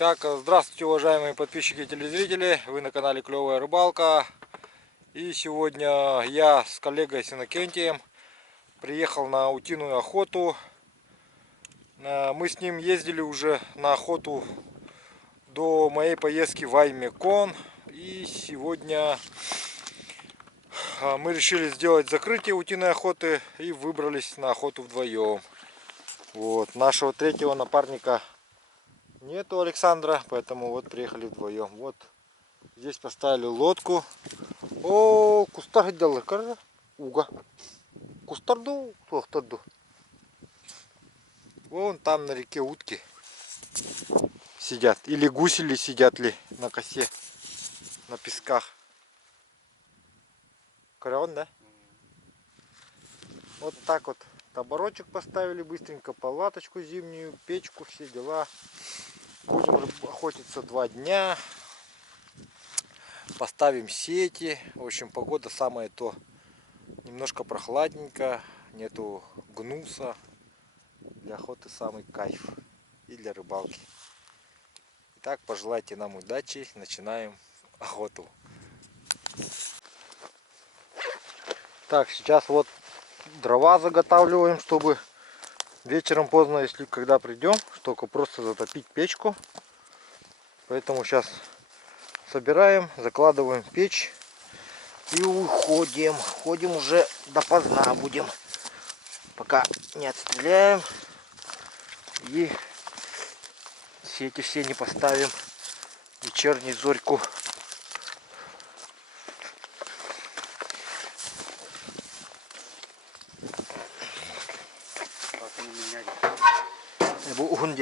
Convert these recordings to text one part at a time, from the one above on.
Итак, здравствуйте, уважаемые подписчики и телезрители. Вы на канале Клевая Рыбалка. И сегодня я с коллегой с Иннокентием приехал на утиную охоту. Мы с ним ездили уже на охоту до моей поездки в Аймекон. И сегодня мы решили сделать закрытие утиной охоты и выбрались на охоту вдвоем. Вот, нашего третьего напарника нету, Александра, поэтому вот приехали вдвоем. Вот здесь поставили лодку. О, кустар дал, кажется, уга. Кустарду, тохтарду. Вон там на реке утки сидят. Или гусели сидят ли на косе, на песках. Корон, да? Вот так вот таборочек поставили быстренько, палаточку зимнюю, печку, все дела. Будем охотиться 2 дня. Поставим сети. В общем, погода самое то. Немножко прохладненько, нету гнуса. Для охоты самый кайф. И для рыбалки. Итак, пожелайте нам удачи. Начинаем охоту. Так, сейчас вот дрова заготавливаем, чтобы вечером поздно, если когда придем, только просто затопить печку. Поэтому сейчас собираем, закладываем в печь и уходим. Ходим уже допоздна будем, пока не отстреляем и сети все не поставим. Вечернюю зорьку. Bu uhun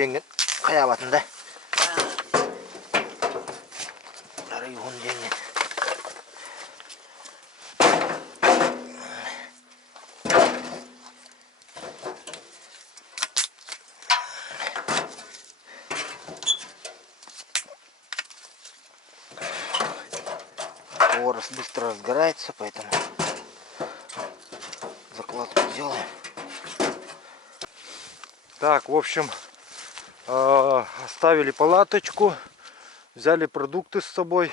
kaya batında. Dari uhun jengin. Хворост быстро разгорается, поэтому закладку делаем. Так, в общем, оставили палаточку, взяли продукты с собой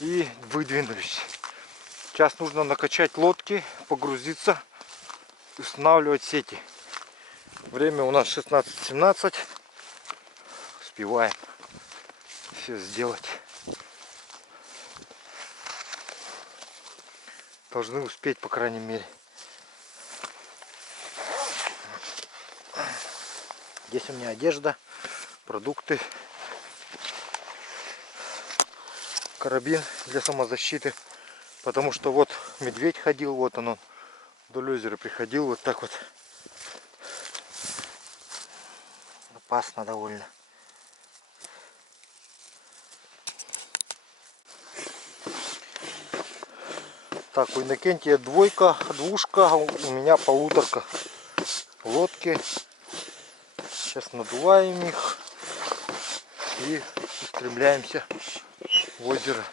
и выдвинулись. Сейчас нужно накачать лодки, погрузиться, устанавливать сети. Время у нас 16:17. Успеваем все сделать. Должны успеть, по крайней мере. Здесь у меня одежда, продукты, карабин для самозащиты. Потому что вот медведь ходил, вот он вдоль озера приходил, вот так вот. Опасно довольно. Так, у Иннокентия двойка, двушка, у меня полуторка. Лодки. Сейчас надуваем их и устремляемся в озеро.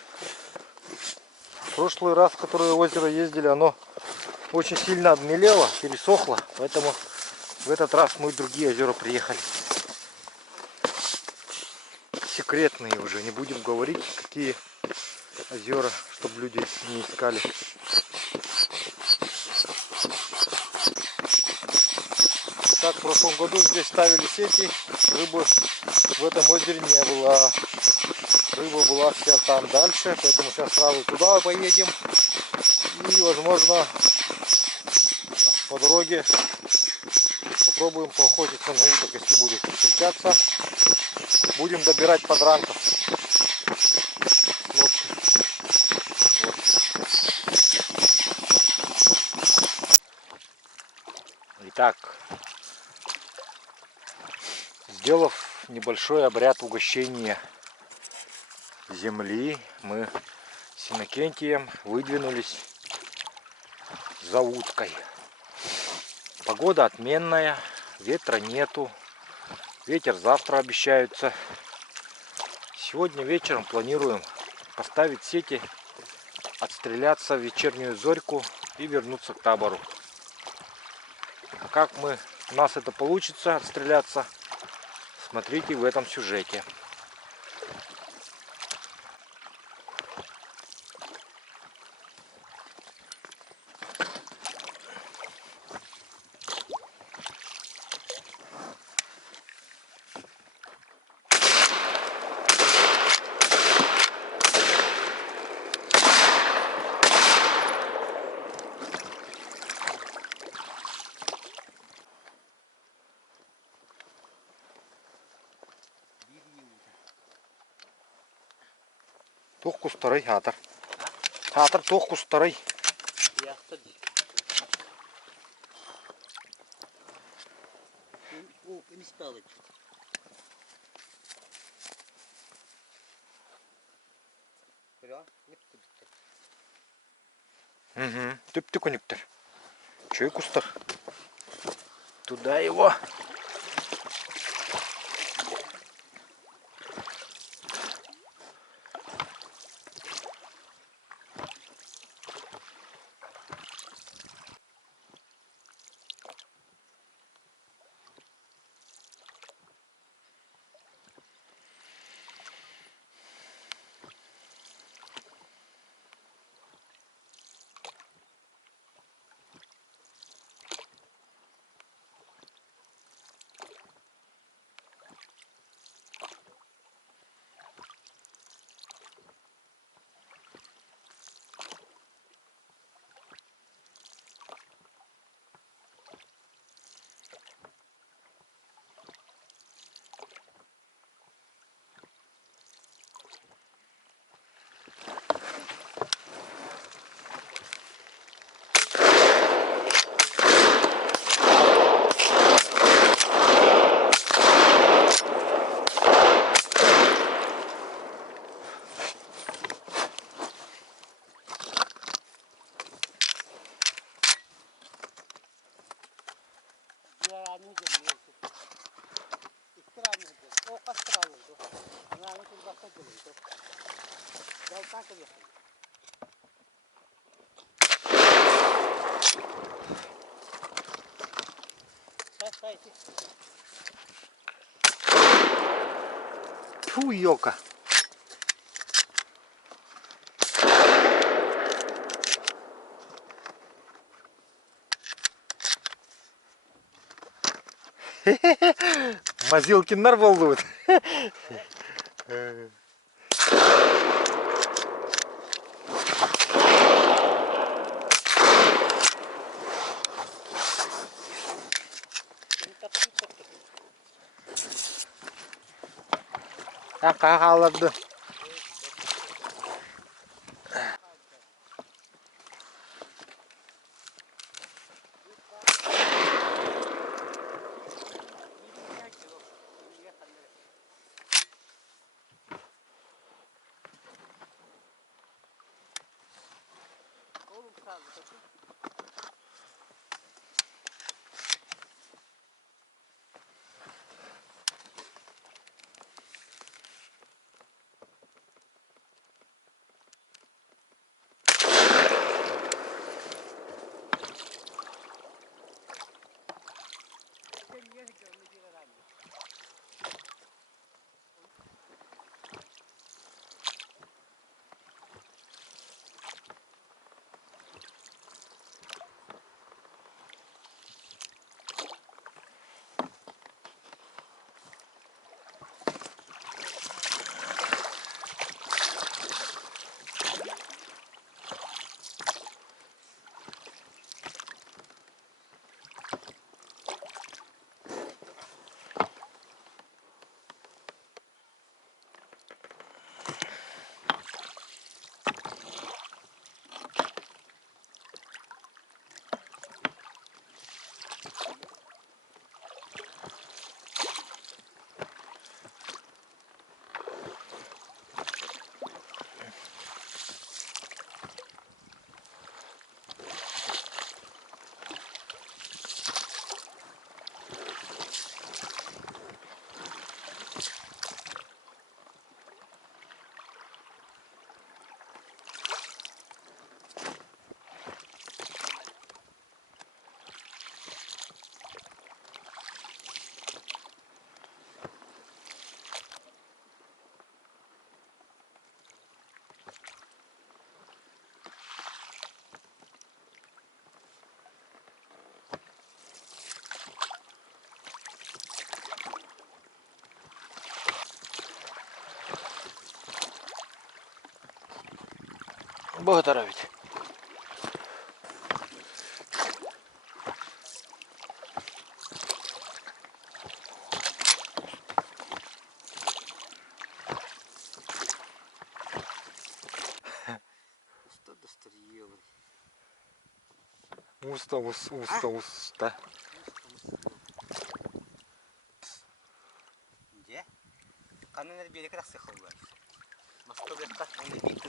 В прошлый раз, в которое озеро ездили, оно очень сильно обмелело, пересохло, поэтому в этот раз мы в другие озера приехали. Секретные уже, не будем говорить, какие озера, чтобы люди не искали. Так, в прошлом году здесь ставили сети, рыбы в этом озере не было. Рыба была вся там дальше, поэтому сейчас сразу туда поедем. И, возможно, по дороге попробуем поохотиться на уток, если будет встречаться. Будем добирать подранков. Вот. Итак, сделав небольшой обряд угощения земли, мы с Иннокентием выдвинулись за уткой. Погода отменная, ветра нету, ветер завтра обещаются. Сегодня вечером планируем поставить сети, отстреляться в вечернюю зорьку и вернуться к табору. Как у нас это получится отстреляться, Смотрите в этом сюжете. Тух кустарый хатыр. Хатыр тух кустарый. Угу. Түп күніктір. Чөй кустар. Туда его. Фу, ёка. Мазилкиндар болды. Қалады. Боготоровить. Что дострелил? Уста. Где? Канын берег расыхал. Мостовка, он и бит.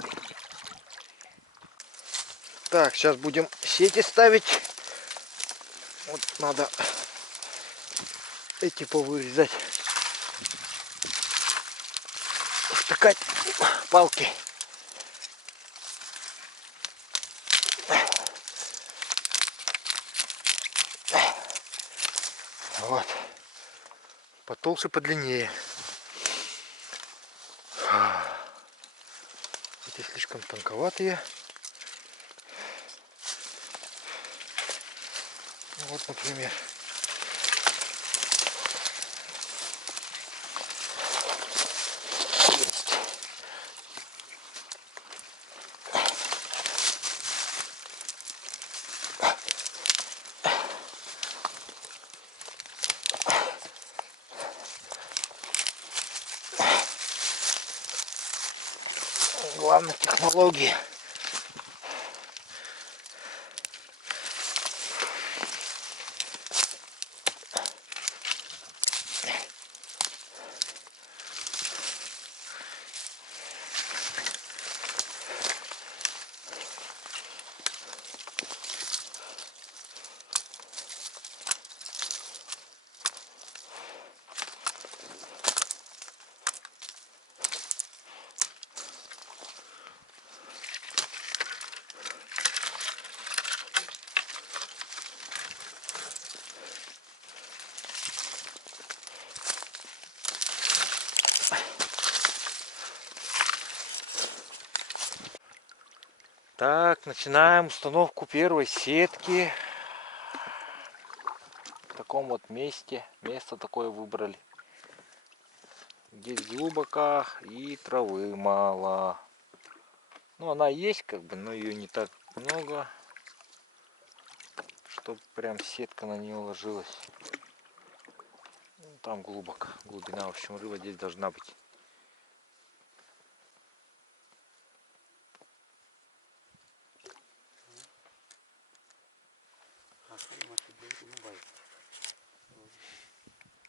Так, сейчас будем сети ставить. Вот надо эти повырезать. Втыкать палки. Вот. Потолще, подлиннее. Эти слишком тонковатые. Вот, например. Главное, технологии. Так, начинаем установку первой сетки. В таком вот месте. Место такое выбрали. Здесь глубоко и травы мало. Ну, она есть как бы, но ее не так много, чтобы прям сетка на нее ложилась. Ну, там глубоко. Глубина, в общем, рыба здесь должна быть.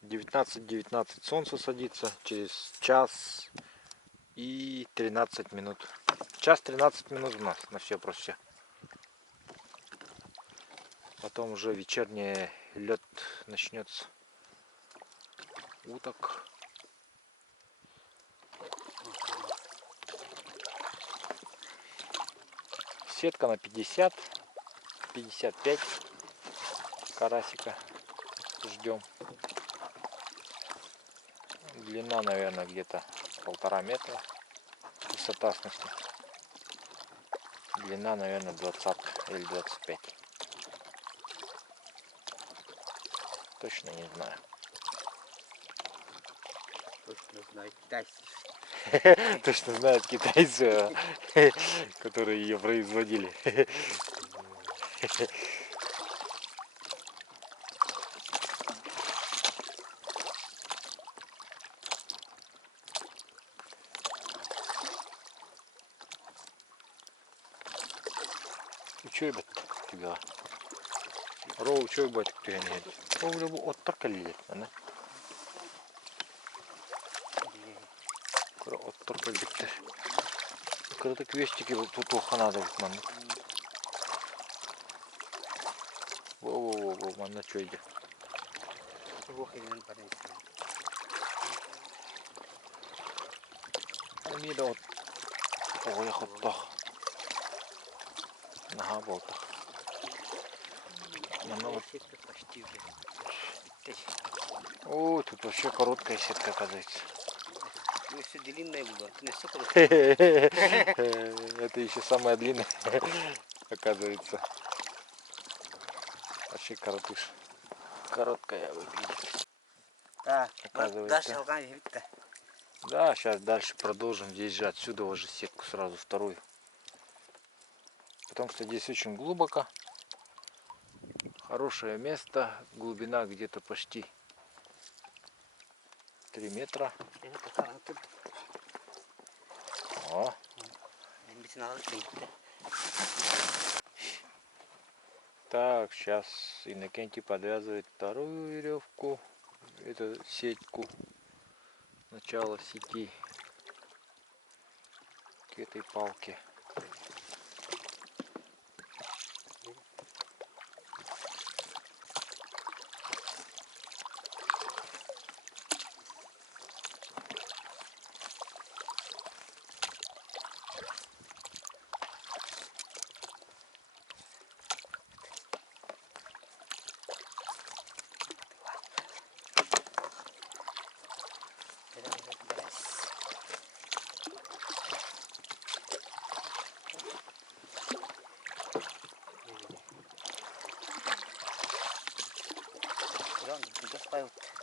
Девятнадцать 19 солнце садится через час и 13 минут. Час 13 минут у нас на все про все. Потом уже вечерний лед начнется. Уток. Сетка на 50, 55 карасика. Ждем. Длина, наверное, где-то 1,5 метра. Высота, в смысле. Длина, наверное, 20 или 25. Точно не знаю. Точно знает китайцы. Точно знают китайцы, которые ее производили. Учебет тебя. Роу учебет тебя нет. Роу от только лет, да? От только лет. Когда так вестики вот тут надо вот ман. Во, ман на что идет? Мида вот. Ой, я хоть нога болта. Сетка почти уже. О, тут вообще короткая сетка, оказывается. Ну, если длинная была, то не столько. Это еще самая длинная, оказывается. Вообще коротыш. Короткая выглядит. Оказывается. Да, сейчас дальше продолжим. Здесь же отсюда уже сетку сразу вторую. Потому что здесь очень глубоко. Хорошее место. Глубина где-то почти 3 метра. О. Так, сейчас Иннокентий подвязывает вторую веревку. Это сетьку. Начало сети к этой палке.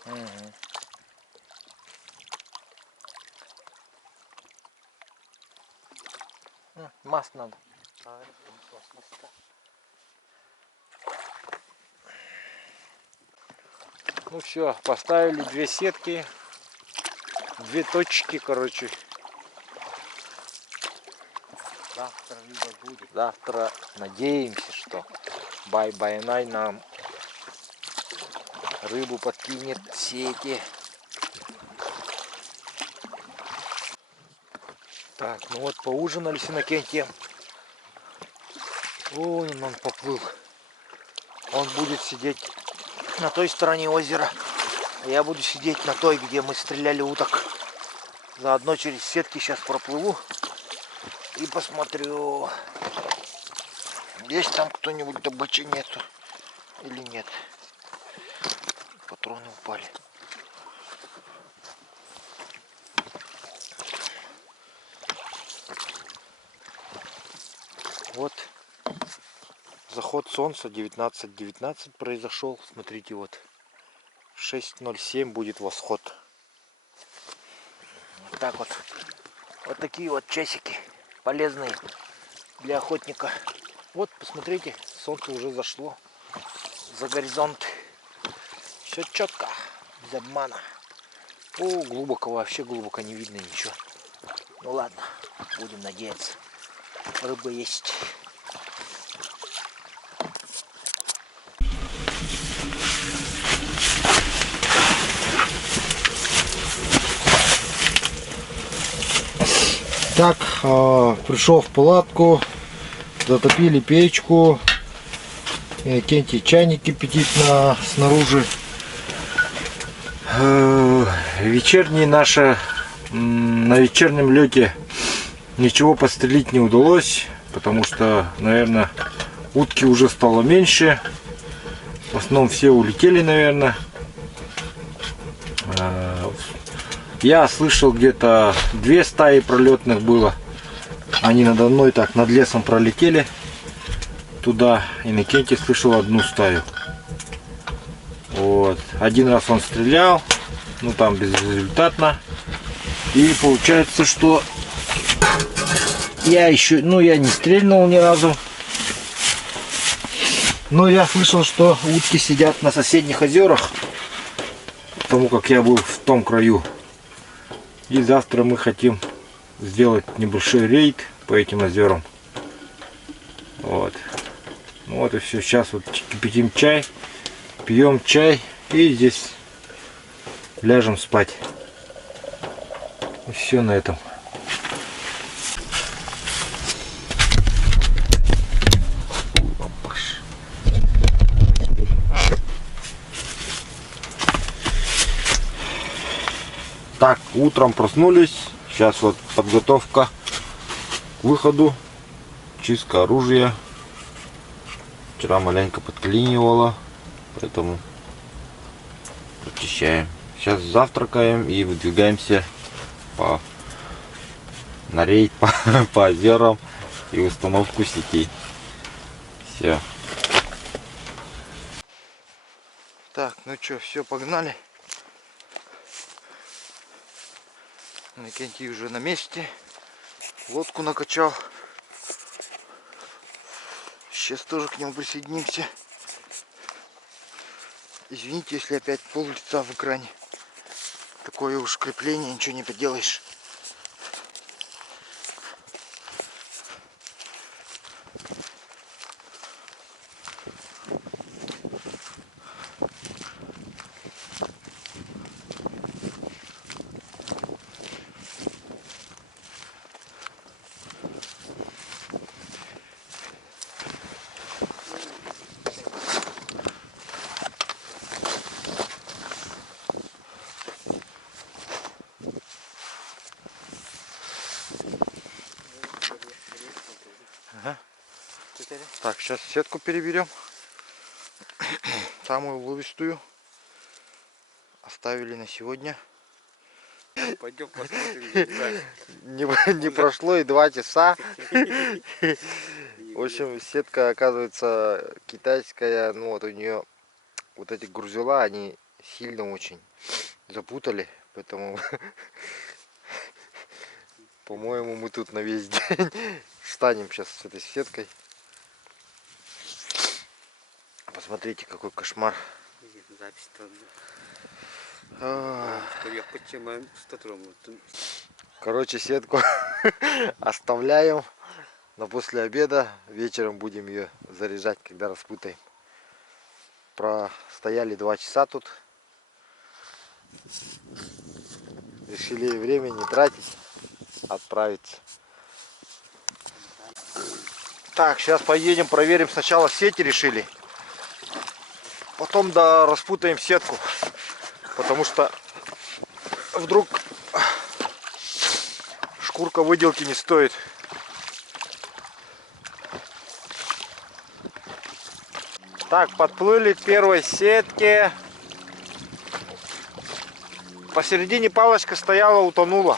Угу. Маст надо. Ну все, поставили 2 сетки, 2 точки, короче. Завтра рыба будет. Завтра надеемся, что Бай-Байнай нам рыбу подкинет в сети. Так, ну вот поужинали с Иннокентием. Вон он поплыл. Он будет сидеть на той стороне озера. А я буду сидеть на той, где мы стреляли уток. Заодно через сетки сейчас проплыву и посмотрю, есть там кто-нибудь, добычи нету или нет. Патроны упали. Вот заход солнца 19:19 произошел. Смотрите, вот в 6:07 будет восход. Вот так вот. Вот такие вот часики полезные для охотника. Вот, посмотрите, солнце уже зашло за горизонт. Все четко, без обмана. О, глубоко, вообще глубоко не видно ничего. Ну ладно, будем надеяться. Рыба есть. Так, пришел в палатку, затопили печку, Иннокентий чайник кипятит снаружи. Вечернее наше, на вечернем лете ничего пострелить не удалось, потому что, наверное, утки уже стало меньше. В основном все улетели, наверное. Я слышал, где-то 2 стаи пролетных было. Они надо мной так над лесом пролетели туда. Иннокентий слышал 1 стаю. Вот. 1 раз он стрелял, ну там безрезультатно. И получается, что я еще, я не стрельнул ни разу. Но я слышал, что утки сидят на соседних озерах, потому как я был в том краю. И завтра мы хотим сделать небольшой рейд по этим озерам. Вот. Ну вот и все. Сейчас вот кипятим чай, пьем чай и здесь ляжем спать. И все на этом. Так, утром проснулись. Сейчас вот подготовка к выходу. Чистка оружия. Вчера маленько подклинивало, поэтому очищаем. Сейчас завтракаем и выдвигаемся на рейд по озерам и установку сетей. Все. Так, ну что, все, погнали. Иннокентий уже на месте. Лодку накачал. Сейчас тоже к нему присоединимся. Извините, если опять пол лица в экране. Такое уж крепление, ничего не поделаешь. Так, сейчас сетку переберем. Самую уловистую оставили на сегодня. Пойдем посмотрим. Не прошло и 2 часа. В общем, сетка, оказывается, китайская. Ну вот у нее вот эти грузила, они сильно очень запутали. Поэтому, по-моему, мы тут на весь день встанем сейчас с этой сеткой. Посмотрите, какой кошмар. Короче, сетку оставляем. Но после обеда вечером будем ее заряжать, когда распутаем. Простояли 2 часа тут. Решили время не тратить, отправиться. Так, сейчас поедем, проверим сначала сети, решили. Потом распутаем сетку. Потому что вдруг шкурка выделки не стоит. Так, подплыли к первой сетке. Посередине палочка стояла, утонула.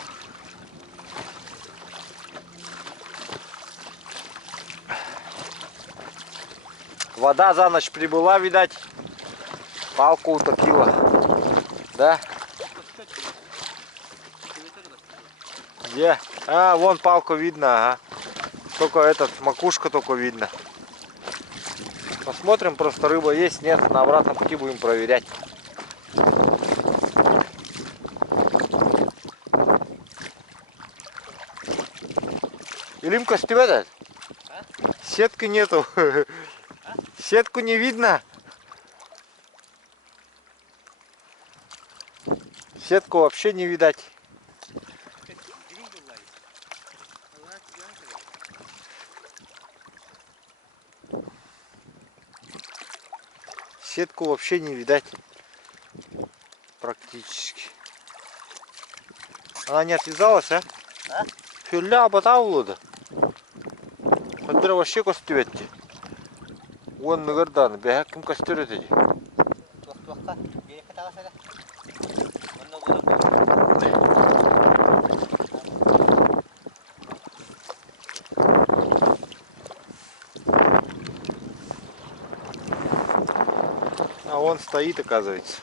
Вода за ночь прибыла, видать. Палку утопила. Да? Где? А, вон палку видно, ага. Только макушка только видно. Посмотрим, просто рыба есть, нет. На обратном пути будем проверять. Илимка, стебет? Сетки нету. Сетку не видно. Сетку вообще не видать. Сетку вообще не видать. Практически. Она не отвязалась, а? Фюля батаулуда. Смотри, вообще костюветти. Вон нагардан, бега кем костюрет эти. А он стоит, оказывается.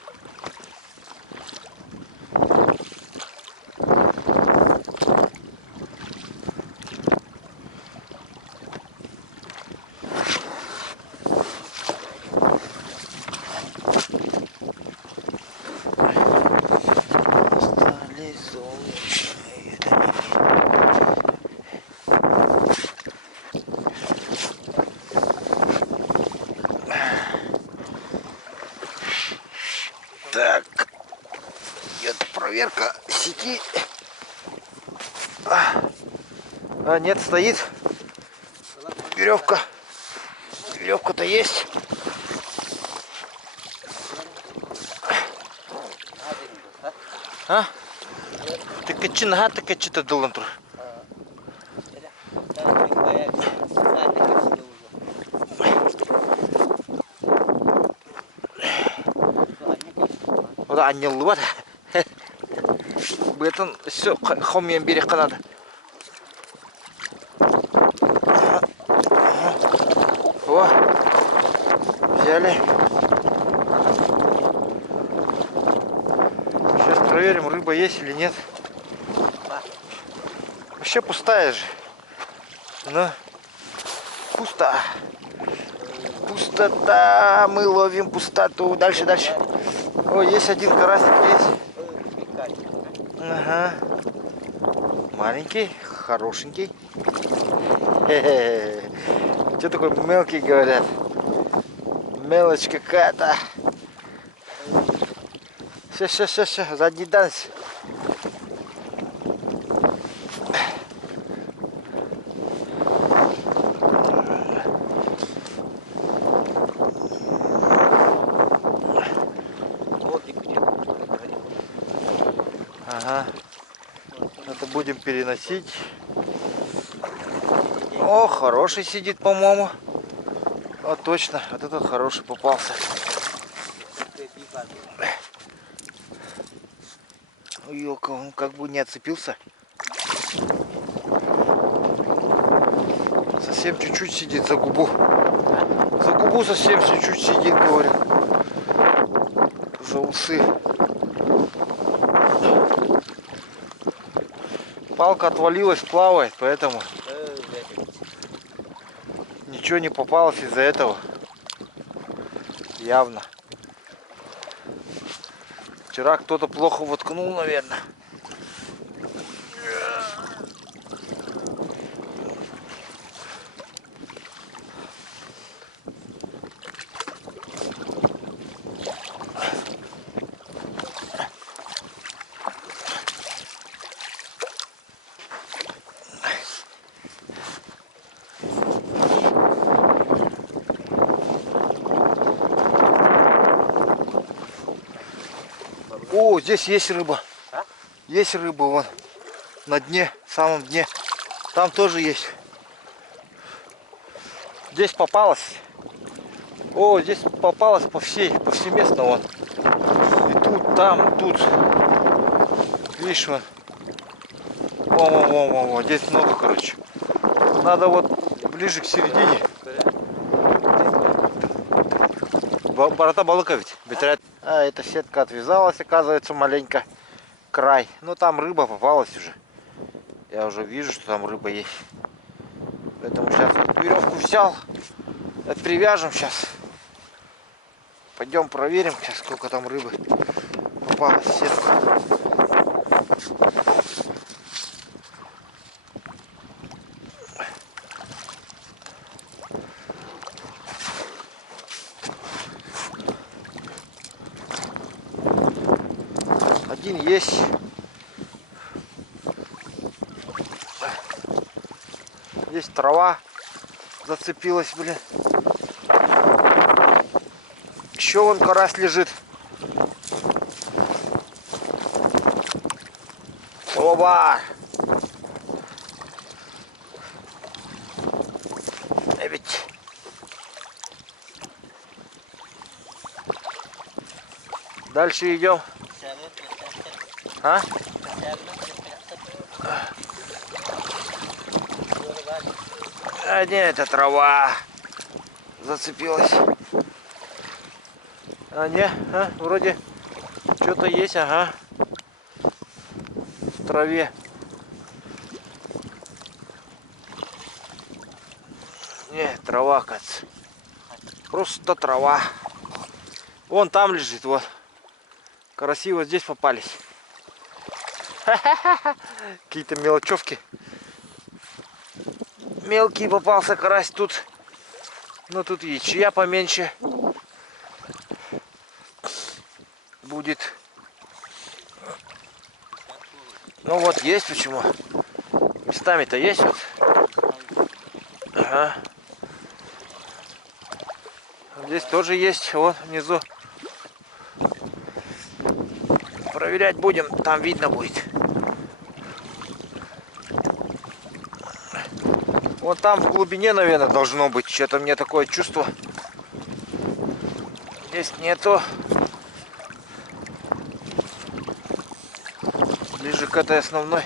Так, идет проверка сети. А, нет, стоит. Веревка. Веревка-то есть. А? Так и чинга, так и что-то доллар. Да, не лыват. Это все хомьем берег надо. О, взяли. Сейчас проверим, рыба есть или нет. Вообще пустая же. Но пусто. Пустота. Мы ловим пустоту. Дальше, дальше. О, есть один карасик, есть. Ага. Маленький, хорошенький. Что такой мелкий, говорят? Мелочь какая-то. Сейчас, задний данс. Ага. Это будем переносить. О, хороший сидит, по-моему. О, точно. Вот этот хороший попался. Ёлка, он как бы не отцепился. Совсем чуть-чуть сидит за губу. За губу совсем чуть-чуть сидит, говорю. За усы. Палка отвалилась, плавает, поэтому ничего не попалось из-за этого. Явно. Вчера кто-то плохо воткнул, наверное. О, здесь есть рыба. А? Есть рыба вон. На дне, в самом дне. Там тоже есть. Здесь попалась. О, здесь попалась повсеместно вон. И тут, там, тут. Видишь, вон. Во. Здесь много, короче. Надо вот ближе к середине. Борота балыка ведь. А, эта сетка отвязалась, оказывается, маленько. Край. Ну там рыба попалась уже. Я уже вижу, что там рыба есть. Поэтому сейчас вот веревку взял. Это привяжем сейчас. Пойдем проверим, сейчас сколько там рыбы попалось в сетку. Один есть. Здесь трава зацепилась, блин. Еще вон карась лежит. Оба! Ведь. Дальше идем. А? А нет, это трава зацепилась. А не, вроде что-то есть, ага. В траве. Не, трава, кажется. Просто трава. Вон там лежит, вот. Караси вот здесь попались. Какие-то мелочевки. Мелкий попался карась тут. Ну тут ячья поменьше будет. Ну вот есть почему. Местами-то есть вот. Ага. Здесь тоже есть. Вот внизу. Проверять будем. Там видно будет. Вот там в глубине, наверное, должно быть. Что-то мне такое чувство. Здесь нету. Ближе к этой основной.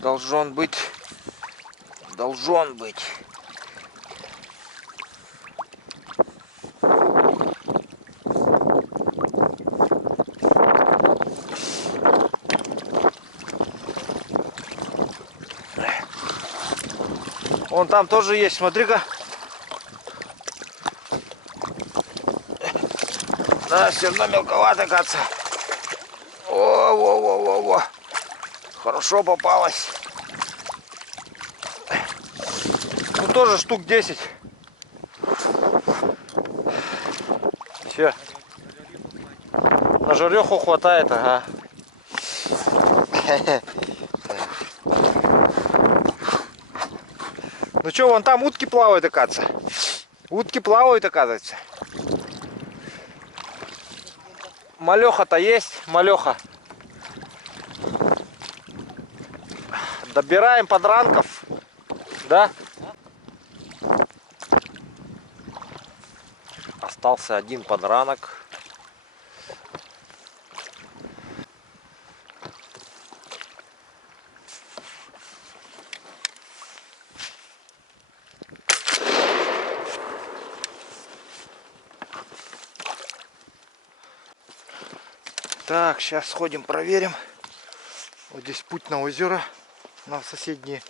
Должен быть. Должен быть. Вон там тоже есть, смотри-ка. Да, все равно мелковато, кажется. Во-во-во-во-во. Хорошо попалась. Ну тоже штук 10. Все. На жареху хватает, ага. Ну что, вон там утки плавают, оказывается. Утки плавают, оказывается. Малеха-то есть, малеха. Добираем подранков. Да? Остался один подранок. Так, сейчас сходим, проверим. Вот здесь путь на озеро, на соседние.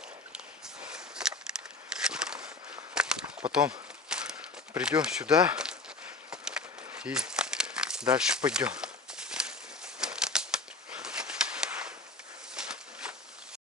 Потом придем сюда и дальше пойдем.